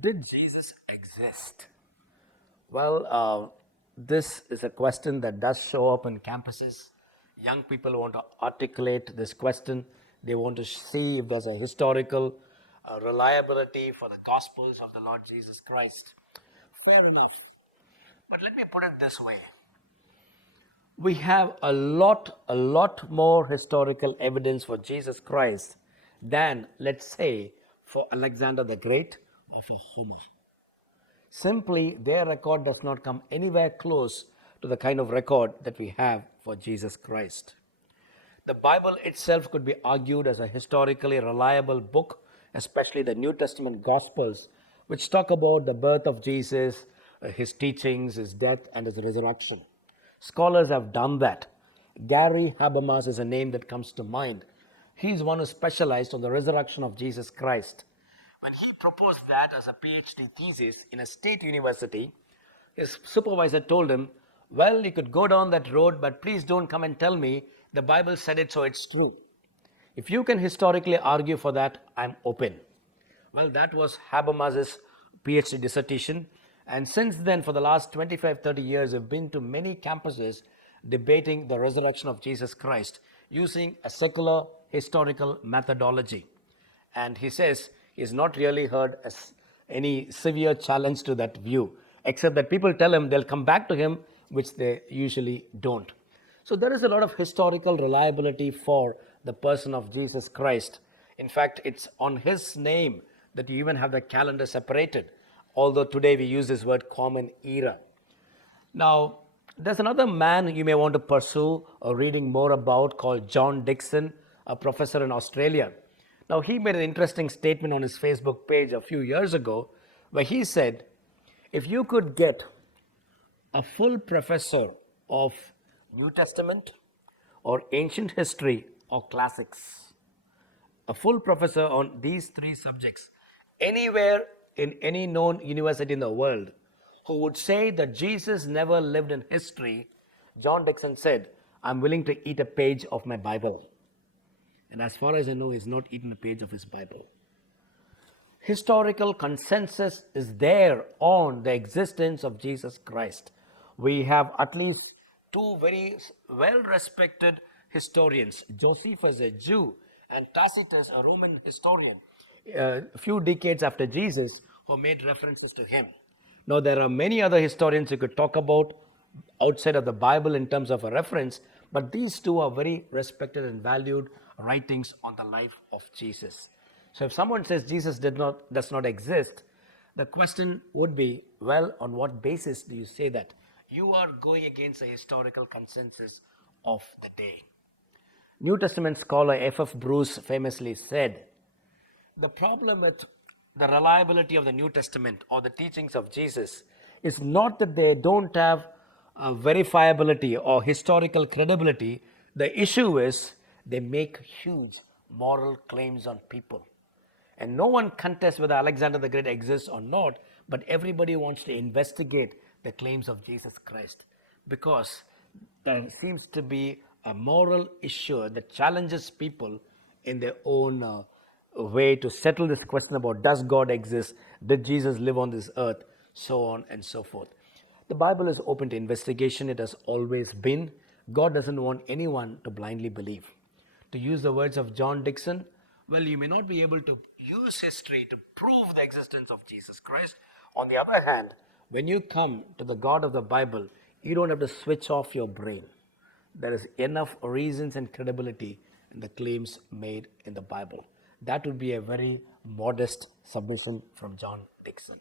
Did Jesus exist? Well, this is a question that does show up in campuses. Young people want to articulate this question. They want to see if there's a historical reliability for the Gospels of the Lord Jesus Christ. Fair enough. But let me put it this way. We have a lot more historical evidence for Jesus Christ than, let's say, for Alexander the Great or for Homer. Simply, their record does not come anywhere close to the kind of record that we have for Jesus Christ. The Bible itself could be argued as a historically reliable book, especially the New Testament Gospels, which talk about the birth of Jesus, his teachings, his death, and his resurrection. Scholars have done that. Gary Habermas is a name that comes to mind. He's one who specialized on the resurrection of Jesus Christ. When he proposed that as a PhD thesis in a state university, his supervisor told him, "Well, you could go down that road, but please don't come and tell me the Bible said it, so it's true. If you can historically argue for that, I'm open." Well, that was Habermas's PhD dissertation. And since then, for the last 25, 30 years, I've been to many campuses debating the resurrection of Jesus Christ using a secular historical methodology. And he says he's not really heard any severe challenge to that view, except that people tell him they'll come back to him, which they usually don't. So there is a lot of historical reliability for the person of Jesus Christ. In fact, it's on his name that you even have the calendar separated, although today we use this word common era. Now, there's another man you may want to pursue or reading more about called John Dickson, a professor in Australia. Now, he made an interesting statement on his Facebook page a few years ago where he said, if you could get a full professor of New Testament or ancient history or classics, a full professor on these three subjects anywhere in any known university in the world who would say that Jesus never lived in history, John Dickson said, I'm willing to eat a page of my Bible. And as far as I know, he's not eaten a page of his Bible. Historical consensus is there on the existence of Jesus Christ. We have at least two very well-respected historians, Josephus, a Jew, and Tacitus, a Roman historian, a few decades after Jesus, who made references to him. Now, there are many other historians you could talk about outside of the Bible in terms of a reference, but these two are very respected and valued writings on the life of Jesus. So if someone says Jesus does not exist, the question would be, well, on what basis do you say that? You are going against the historical consensus of the day. New Testament scholar F.F. Bruce famously said, the problem with the reliability of the New Testament or the teachings of Jesus is not that they don't have verifiability or historical credibility. The issue is they make huge moral claims on people. And no one contests whether Alexander the Great exists or not, but everybody wants to investigate the claims of Jesus Christ because there seems to be a moral issue that challenges people in their own way to settle this question about does God exist, did Jesus live on this earth, so on and so forth. The Bible is open to investigation. It has always been. God doesn't want anyone to blindly believe. To use the words of John Dickson, well, you may not be able to use history to prove the existence of Jesus Christ. On the other hand, when you come to the God of the Bible, you don't have to switch off your brain. There is enough reasons and credibility in the claims made in the Bible. That would be a very modest submission from John Dickson.